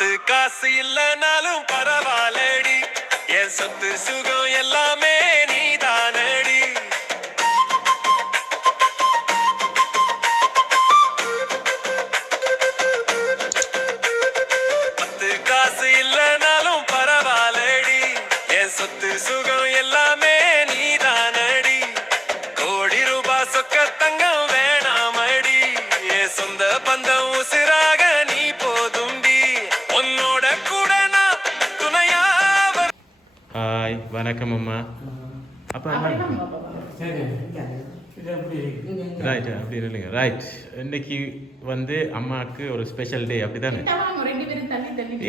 பத்து காசு இல்லனாலும் பரவாயில்லடி, என் சொத்து சுகம் எல்லாமே நீதானடி. பத்து காசு இல்லனாலும் பரவாயில்லடி, என் சொத்து சுகம் எல்லாமே நீதானடி. கோடி ரூபாய் சொக்க தங்கம் வேணாமடி, என் சொந்த பந்தம் உசிராக நீ போதும்டி. உன்னோட கூட நான் துணையா. ஹாய், வணக்கம் அம்மா. அப்பா ரைட், அப்படி இல்லைங்க. ரைட், இன்னைக்கு வந்து அம்மாவுக்கு ஒரு ஸ்பெஷல் டே, அப்படிதானே?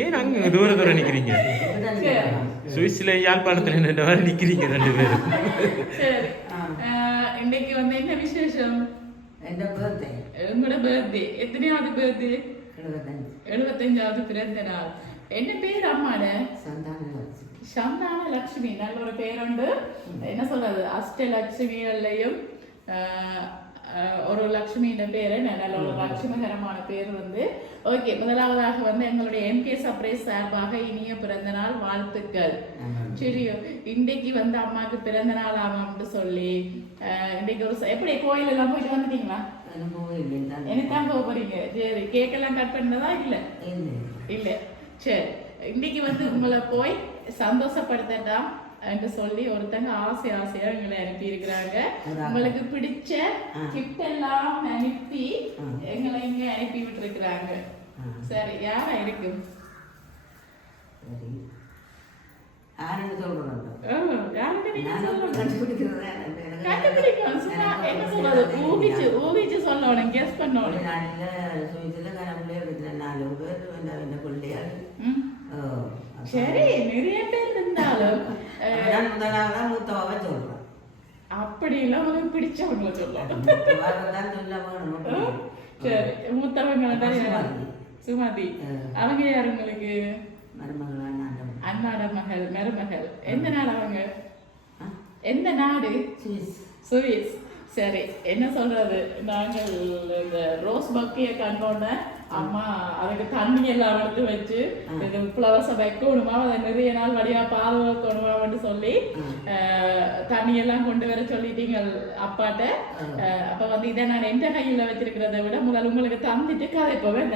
ஏன் அங்கே தூர தூரம் நிற்கிறீங்க? சுவிஸ்ல யாழ்ப்பாணத்தில் நின்ற மாதிரி நிற்கிறீங்க ரெண்டு பேரும். இன்னைக்கு வந்து என்ன விசேஷம்? உங்களோட பர்த்டே. எத்தனையாவது பர்த்டே? 75வது பிறந்த நாள். என்ன பேர் அம்மாட? சந்தான லட்சுமி. நல்ல ஒரு பேர் உண்டு. என்ன சொல்றது, அஷ்டலட்சுமிகள்லையும் ஒரு லட்சுமியோட பேரு நல்ல ஒரு லட்சுமிகரமான பேர் வந்து. ஓகே, முதலாவதாக வந்து எங்களுடைய எம்கே சர்ப்ரைஸ் சார்பாக இனிய பிறந்த நாள் வாழ்த்துக்கள். சரியோ, இன்றைக்கு வந்து அம்மாவுக்கு பிறந்த நாள் ஆகும்னு சொல்லி இன்னைக்கு ஒரு எப்படி கோயில் எல்லாம் போயிட்டு வந்துட்டீங்களா? எனக்காக போக போறீங்க? சரி, கேக் எல்லாம் கட் பண்ணதா? இல்ல இல்ல. சரி, இன்னைக்கு வந்து உங்களை போய் சந்தோஷப்படுத்தலாம் என்று சொல்லி ஒருத்தங்க ஆசையா எங்களை அனுப்பி இருக்கிறாங்க. உங்களுக்கு பிடிச்ச கிஃப்ட் எல்லாம் அனுப்பி எங்களை இங்க அனுப்பி விட்டு இருக்கிறாங்க. சரி, யாரா இருக்கு? ஊகிச்சு சொல்லணும், கெஸ் பண்ணணும். சரி, நிறைய பேர் இருந்தாலும் அப்படி இல்ல, உங்களுக்கு பிடிச்சவங்களை சொல்லணும். சரி, மூத்தவங்க சுமதி, அவங்க யாரு உங்களுக்கு? அண்ணாட மகள், மருமகள். எந்த நாடு அவங்க? எந்த நாடு? சுவிஸ். சரி, என்ன சொல்றது, நாங்கள் இந்த ரோஸ் பக்கியை கண்டோன்னே அம்மா அதுக்கு தண்ணி எல்லாம் எடுத்து வச்சு இது ஃப்ளவர்ஸை வைக்கணுமா, அதை நிறைய நாள் வடிவா பாதுகாக்கணுமான்னு சொல்லி தண்ணி எல்லாம் கொண்டு வர சொல்லிட்டீங்க அப்பாட்ட. அப்ப வந்து இதை நான் எந்த கையில வச்சிருக்கிறத விட முதல் உங்களுக்கு தந்துட்டு கதை போவேன்.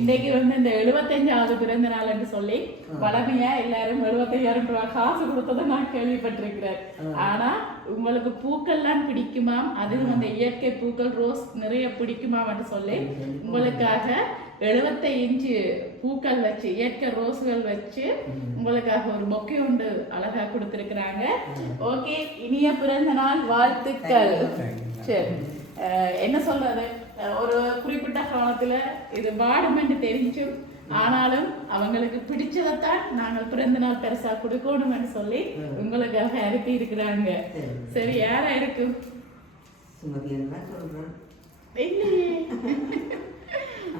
இன்னைக்கு வந்து இந்த 75வது பிறந்த நாள் என்று சொல்லி வளமையா எல்லாரும் 75,000 ரூபாய் காசு கொடுத்ததை நான் கேள்விப்பட்டிருக்கிறேன். ஆனா உங்களுக்கு பூக்கள்லாம் பிடிக்குமாம், அதுவும் அந்த இயற்கை பூக்கள் ரோஸ் நிறைய பிடிக்குமான்னு சொல்லி உங்களுக்காக 75 பூக்கள் வச்சு இயற்கை ரோஸ்கள் வச்சு உங்களுக்காக ஒரு பொக்கே ஒன்று அழகா கொடுத்திருக்கிறாங்க. ஓகே, இனிய பிறந்த நாள் வாழ்த்துக்கள். சரி, என்ன சொல்றது, ஒரு குறிப்பிட்ட காலத்துல இது வாடுமென்று தெரிஞ்சும் ஆனாலும் அவங்களுக்கு பிடிச்சதைத்தான் நாங்கள் பிறந்த நாள் பெருசா கொடுக்கணும்னு சொல்லி உங்களுக்காக அனுப்பி இருக்கிறாங்க. சரி, யாரா இருக்கும்? இல்லையே,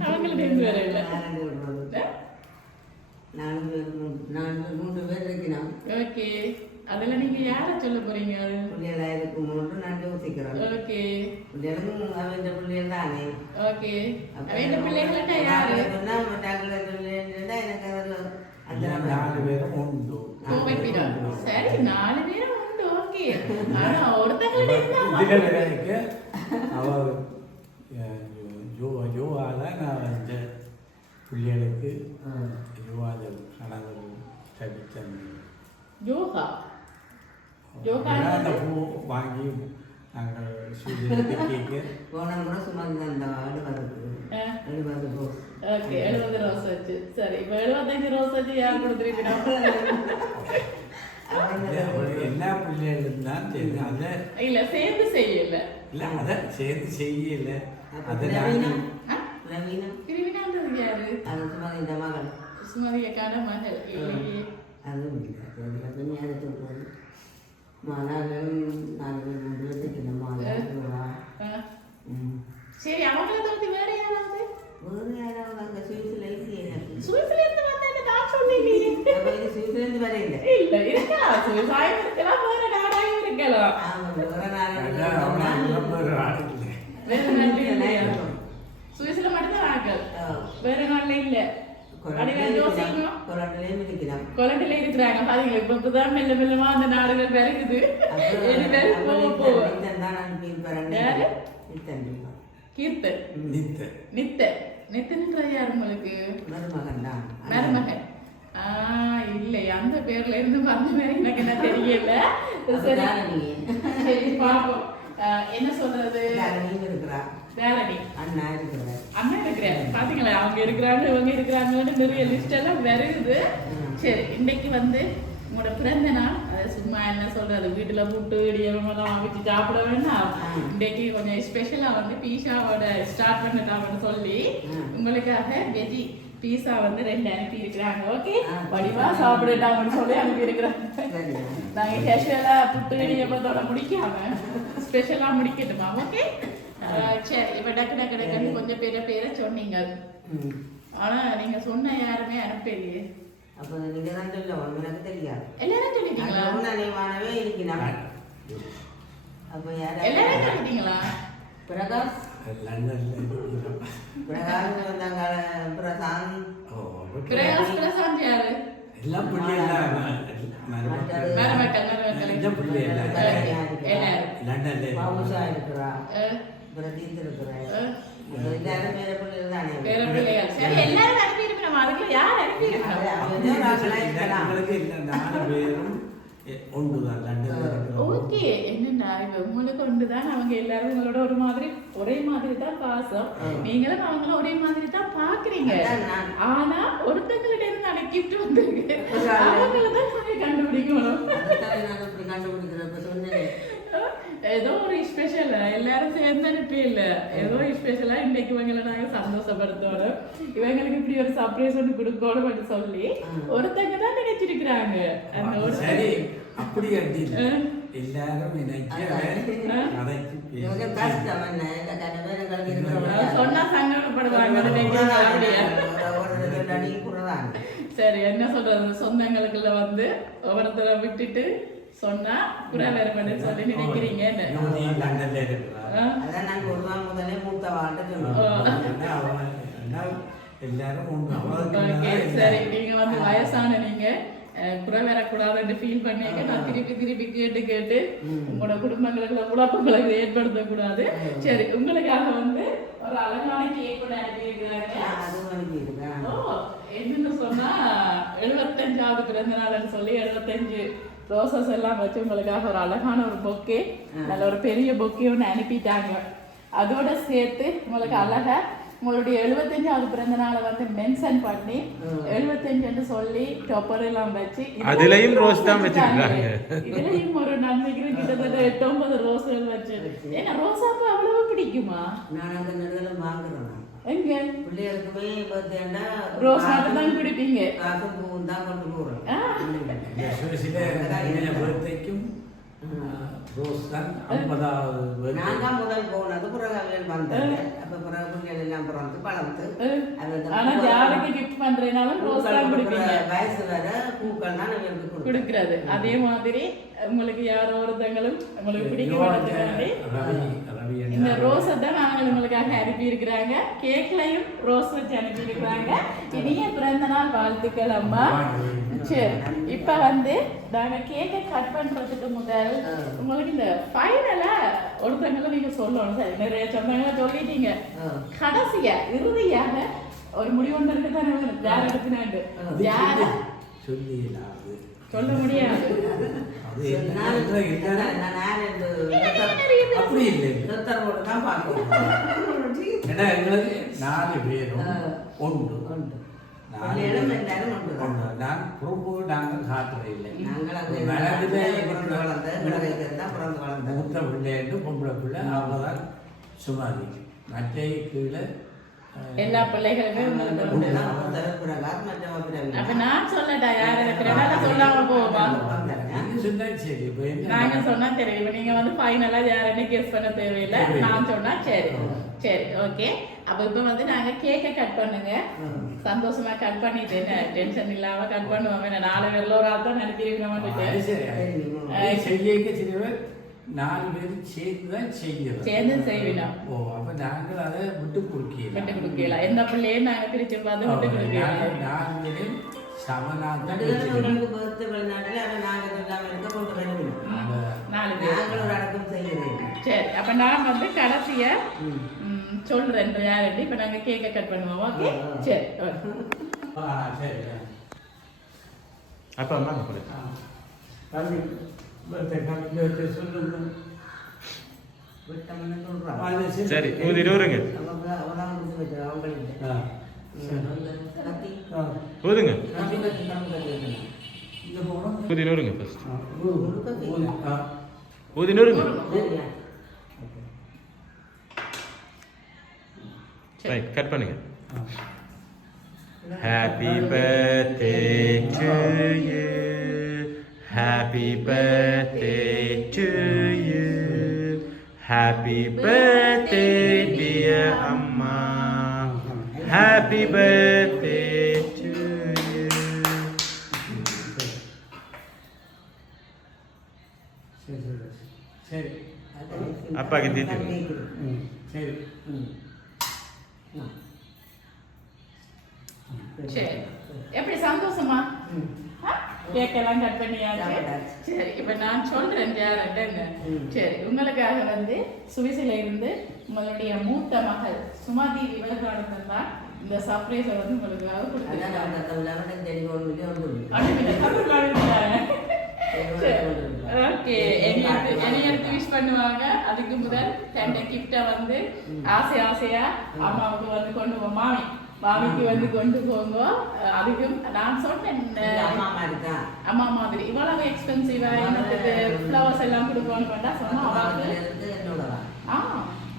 அவங்களுக்கு எந்த வேற இல்ல. ஓகே, அதுல நீங்க யார சொல்ல போறீங்க? ஓகே, ஓகே, அவன் பிள்ளைகள யாரு? சரி, 4 பேரும் உண்டு. ஓகே, ஆனா ஒருத்தங்களோட பிள்ளைகளுக்கு யோகாத கணவர் தவித்தன் யோகா பூ வாங்கி நாங்கள் கேட்க போனோம் கூட சும்மா அந்த ஆடு வருது 70 ரோஸ். ஓகே, 70 ரோஸ் வச்சு. சரி, இப்போ 75 ரோஸ் வச்சு யார் கொடுத்துருக்கீங்க? என்ன பிள்ளைகள் தான் செய்யுது, அதை இல்ல சேர்ந்து செய்யல. இல்லை, அதை சேர்ந்து செய்யல. அதை யாரு? சுமதியக்கான மகள். சரி, அவங்கள தவிர்த்து வேற யாராவது? சுவிஸ்ல இருந்து வந்தா நான் சொன்னீங்க. இல்ல, இருக்கா சுவிசாயம் இருக்கலாம், வேற நாடாயும் இருக்கலாம். வேற நாட்டுல சுவிஸ்ல மட்டும்தான் ஆக்கள், வேற நாட்டுல இல்ல. வடிவேல் யோசிக்கணும். கொலட்டிலையும் இருக்கிறோம். கொலண்டில இருக்கிறாங்க பாத்தீங்களா, இப்ப இப்பதான் மெல்ல மெல்லமா அந்த நாடுகள் பெருகுது. இனி பெருகு போக போக. யாரு? கீர்த்தன். நித்தன்ன்றது யாரு உங்களுக்கு? மருமகன். இல்லை, அந்த பேர்ல இருந்து வந்த மாதிரி எனக்கு என்ன தெரியல. சரி சரி பாப்போம். என்ன சொல்றது? தாரணி அண்ணா இருக்கிறாரு. பாத்தீங்களா, அவங்க இருக்கிறாங்க இவங்க இருக்கிறாங்கன்னு நிறைய லிஸ்ட் எல்லாம் வருது. சரி, இன்னைக்கு வந்து உங்களோட பிறந்த நாள். அதை சும்மா என்ன சொல்றது, வீட்டுல புட்டு இடியெல்லாம் வச்சு சாப்பிட வேண்டாம். இன்னைக்கு கொஞ்சம் ஸ்பெஷலா வந்து பீஸாவோட ஸ்டார்ட் பண்ணிட்டாங்கன்னு சொல்லி உங்களுக்காக வெஜி பீஸா வந்து 2 அனுப்பி இருக்கிறாங்க. ஓகே, வடிவா சாப்பிடுட்டாங்கன்னு சொல்லி அனுப்பி இருக்கிறாங்க. நாங்க கேஷுவலா புட்டு இடியப்பத்தோட முடிக்காம ஸ்பெஷலா முடிக்கட்டுமா? ஓகே சரி. இப்ப டக்கு கொஞ்சம் பேரை சொன்னீங்க. ஆனா நீங்க சொன்ன யாருமே அனுப்பலையே. அப்ப நீங்க தான் சொல்லணும், எனக்கு தெரியாது. எல்லாரும் சொல்லிட்டீங்களா? உன்னதேவானவே இருக்கிறாங்க. அப்ப எல்லாரும் சொல்லிட்டீங்களா? பிரகாஷ் பிரகாஷ் வந்தாங்க. பிரசாந்த் யாரு? எல்லாம் பிள்ளைகள் பாபுஷா இருக்கிறா, பிரதீத் இருக்கிறா, எல்லாரும் வேற பிள்ளைகள் தானே. எல்லாரும் அனுப்பி இருக்கணும். அதுக்குள்ள யார் அனுப்பி ஓகே. என்னன்னா இப்ப உங்களுக்கு ஒன்றுதான், அவங்க எல்லாரும் உங்களோட ஒரே மாதிரி தான் பாசம். நீங்களும் அவங்களும் ஒரே மாதிரி தான் பாக்குறீங்க. ஆனா ஒருத்தங்கள்ட்ட இருந்து அந்த கிஃப்ட் வந்துருக்கு, அவங்களதான் கண்டுபிடிக்கணும். ஏதோ ஒரு ஸ்பெஷல் எல்லாரும் சேர்ந்து அனுப்பி இல்ல, ஏதோ ஸ்பெஷலா இன்னைக்கு இவங்களை நாங்க சந்தோஷப்படுத்தோம். இவங்களுக்கு இப்படி ஒரு சர்ப்ரைஸ் ஒன்று கொடுக்கணும் சொல்லி ஒருத்தங்க தான் நினைச்சிருக்கிறாங்க. அந்த ஒரு அப்படி எல்லாரும் சொன்னா சங்கடப்படுவாங்க. சரி, என்ன சொல்றது, சொந்தங்களுக்குள்ள வந்து ஒவ்வொருத்தரை விட்டுட்டு சொன்னா புறா வேற பண்ண சொல்லி நினைக்கிறீங்க. சரி, நீங்க வந்து வயசான நீங்க குறை வரக்கூடாதுன்னு ஃபீல் பண்ணிக்க. நான் திருப்பி கேட்டு உங்களோட குடும்பங்களுக்குள்ள குழப்பங்களை ஏற்படுத்தக்கூடாது. சரி, உங்களுக்காக வந்து ஒரு அழகான கேக் கூட அனுப்பியிருக்கிறாங்க. என்னன்னு சொன்னா 75வது பிறந்த நாள்னு சொல்லி 75 ரோசஸ் எல்லாம் வச்சு உங்களுக்காக ஒரு அழகான ஒரு பொக்கே, நல்ல ஒரு பெரிய பொக்கே ஒன்று அனுப்பிட்டாங்க. அதோட சேர்த்து உங்களுக்கு அழகா உங்களுடைய 75வது பிறந்த நாளை வந்து மென்ஷன் பண்ணி 75 சொல்லி டொப்பர் எல்லாம் வச்சு அதுலயும் ரோஸ் தான் வச்சிருக்காங்க. இதுலயும் ஒரு நன்மைக்கு கிட்டத்தட்ட 8-9 ரோஸ்கள் வச்சு. ஏன்னா ரோசாப்பூ அவ்வளவு பிடிக்குமா? நான் அந்த நடுவில் வாங்குறேன். எங்க பிள்ளைகளுக்குமே பர்த்டேண்டா ரோஸ் மட்டும் தான் குடிப்பீங்க. காசு பூவும் தான் கொண்டு போறேன். பர்த்டேக்கும் ரோஸ் தான் 50வது. நான் தான் முதல் போனது. பிறகு வந்தேன். அப்ப பிறகு பிள்ளைகள் எல்லாம் பிறந்து வளர்ந்து. ஆனா யாருக்கு கிஃப்ட் பண்றதுனாலும் ரோஸ் தான் குடிப்பீங்க. வயசு வேற பூக்கள் தான் இவருக்கு கொடுக்கறது. அதே மாதிரி உங்களுக்கு யாரோ ஒருத்தங்களும் உங்களுக்கு பிடிக்க மாட்டேங்கிறாங்க. இந்த ரோஸை தான் நாங்கள் உங்களுக்காக அனுப்பி இருக்கிறாங்க. கேக்லையும் ரோஸ் வச்சு அனுப்பி இருக்கிறாங்க. இனிய பிறந்த நாள் வாழ்த்துக்கள் அம்மா. சரி, இப்ப வந்து நாங்க கேக்கை கட் பண்றதுக்கு முதல் உங்களுக்கு இந்த ஃபைனலா ஒருத்தங்களும் நீங்க சொல்லணும். சரி, நிறைய சொந்தங்களை சொல்லிட்டீங்க. கடைசியா இறுதியாக ஒரு முடிவு ஒன்று இருக்கு தானே, யார் எடுத்துனாண்டு யார சொல்ல முடியாது. அப்படி இல்லை, ஏன்னா எங்களுக்கு 4 பேரும் ஒன்று. நான் பொறுப்பு நாங்கள் காட்டுறது இல்லை. மூத்த பிள்ளைன்னு பொம்பளை பிள்ளை அவங்கதான் சுமாரி. மற்ற கீழே எல்லா பிள்ளைகளுமே அப்ப நான் சொல்லட்டா யார் இருக்கிறேன்னா சொல்லாம போவோமா? நாங்க சொன்னா தெரியும். இப்ப நீங்க வந்து ஃபைனலா யாருன்னு கெஸ் பண்ண தேவையில்லை. நான் சொன்னா சரி சரி ஓகே. அப்ப இப்ப வந்து நாங்க கேக்க கட் பண்ணுங்க. சந்தோஷமா கட் பண்ணிட்டு டென்ஷன் இல்லாம கட் பண்ணுவாங்க. 4 பேர்ல ஒரு ஆள் தான் நினைக்கிறேன். 4 பேரும் சேர்ந்து தான் செய்யணும். சேர்ந்து செய்வினோம். ஓ அப்ப நாங்கள் அதை விட்டு கொடுக்கலாம். விட்டு கொடுக்கல எந்த பிள்ளையே நாங்க பிரிச்சு பார்த்து விட்டு கொடுக்கல. 4 பேரும் சமனாக தான் உங்களுக்கு பர்த்டே வெளிநாட்டில் அதை நாங்கள் எல்லாம் இருக்க கொண்டு வரணும். 4 பேர் நாங்கள் ஒரு அடக்கம் செய்கிறேன். சரி அப்ப நான் வந்து கடைசியா சொல்றேன் யாரு இப்ப நாங்க கேக்க கட் பண்ணுவோம். ஓகே சரி சரி. அப்பா அம்மா போடு. தம்பி பர்த்டே சொல்லுங்க. விட்டோம்னு சொல்றாங்க. சரி ஊதிட்டு வருங்க. அவதான் கொடுத்து வச்சு அவங்களுக்கு கத்தி ஊதுங்க. கத்தி வைக்கணும். இந்த போனோம். ஊதிட்டு வருங்க ஃபர்ஸ்ட். ஆ ஊதிட்டு வருங்க. சரியா? ரைட் கட் பண்ணுங்க. Happy birthday to you. Happy birthday to you. Happy birthday dear Amma. Happy birthday to you. சரி. அப்பாக்கு தீத்து. சரி. சரி எப்படி சந்தோஷமா கேக்கெல்லாம் கட் பண்ணியாச்சு. சரி இப்ப நான் சொல்றேன் யாருன்னு. சரி உங்களுக்காக வந்து சுவிசில இருந்து உங்களுடைய மூத்த மகள் சுமதி விவகாரத்தன் தான் இந்த சர்ப்ரைஸை வந்து உங்களுக்காக கொடுத்துருக்காங்க. ஓகே என்னையடுத்து விஷ் பண்ணுவாங்க. அதுக்கு முதல் தன்னை கிஃப்டை வந்து ஆசையா அம்மாவுக்கு வந்து கொண்டு போ மாமிக்கு வந்து கொண்டு போங்க. அதுக்கும் நான் சொன்னேன் அம்மா மாதிரி இவ்வளவு எக்ஸ்பென்சிவா என்னத்துக்கு ஃப்ளவர்ஸ் எல்லாம் கொடுக்கணும்னு பண்ணா சொன்னா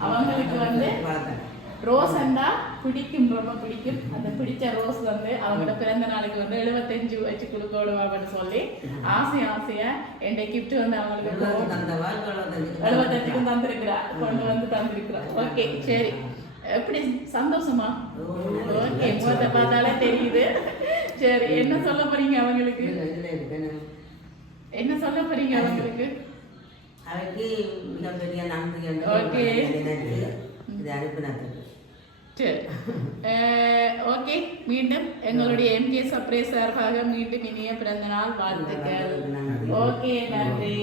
அவங்களுக்கு வந்து ரோஸ் அண்டா பிடிக்கும், ரொம்ப பிடிக்கும். அந்த பிடிச்ச ரோஸ் வந்து அவங்களோட பிறந்த நாளுக்கு வந்து 75 வச்சு கொடுக்கணும் அப்படின்னு சொல்லி ஆசையா என் கிஃப்ட் வந்து அவங்களுக்கு 75க்கும் தந்திருக்கிறா, கொண்டு வந்து தந்திருக்கிறா. ஓகே சரி எப்படி சந்தோஷமா? ஓகே முகத்தை பார்த்தாலே தெரியுது. சரி என்ன சொல்ல போறீங்க அவங்களுக்கு? என்ன சொல்ல போறீங்க அவங்களுக்கு? ஓகே சரி ஓகே மீண்டும் எங்களுடைய எம்ஜே சர்ப்ரைஸ் சார்பாக மீண்டும் இனிய பிறந்த நாள் வாழ்த்துக்கள். ஓகே நன்றி.